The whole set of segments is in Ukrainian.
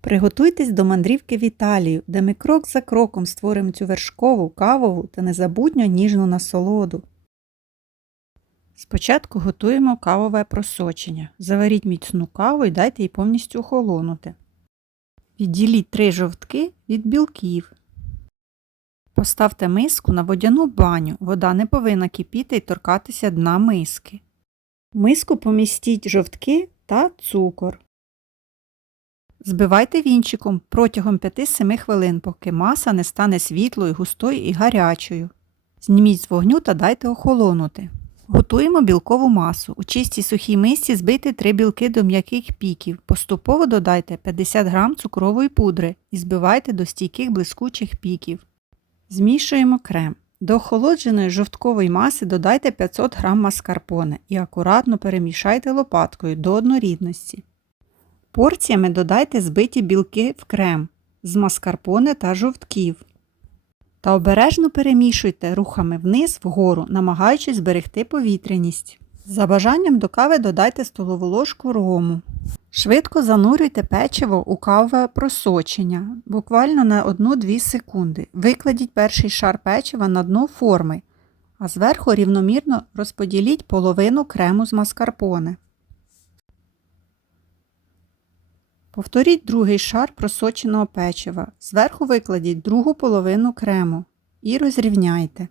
Приготуйтесь до мандрівки в Італію, де ми крок за кроком створимо цю вершкову, кавову та незабутньо ніжну насолоду. Спочатку готуємо кавове просочення. Заваріть міцну каву і дайте їй повністю охолонути. Відділіть три жовтки від білків. Поставте миску на водяну баню. Вода не повинна кипіти і торкатися дна миски. В миску помістіть жовтки та цукор. Збивайте вінчиком протягом 5-7 хвилин, поки маса не стане світлою, густою і гарячою. Зніміть з вогню та дайте охолонути. Готуємо білкову масу. У чистій сухій мисці збийте 3 білки до м'яких піків. Поступово додайте 50 г цукрової пудри і збивайте до стійких блискучих піків. Змішуємо крем. До охолодженої жовткової маси додайте 500 г маскарпоне і акуратно перемішайте лопаткою до однорідності. Порціями додайте збиті білки в крем з маскарпоне та жовтків. Та обережно перемішуйте рухами вниз вгору, намагаючись зберегти повітряність. За бажанням до кави додайте столову ложку рому. Швидко занурюйте печиво у кавове просочення, буквально на 1-2 секунди. Викладіть перший шар печива на дно форми, а зверху рівномірно розподіліть половину крему з маскарпоне. Повторіть другий шар просоченого печива. Зверху викладіть другу половину крему і розрівняйте.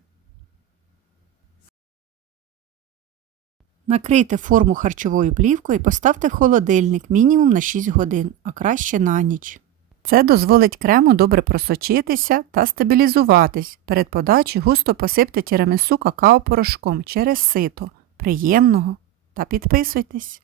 Накрийте форму харчовою плівкою і поставте в холодильник мінімум на 6 годин, а краще на ніч. Це дозволить крему добре просочитися та стабілізуватись. Перед подачею густо посипте тірамісу какао-порошком через сито. Приємного та підписуйтесь!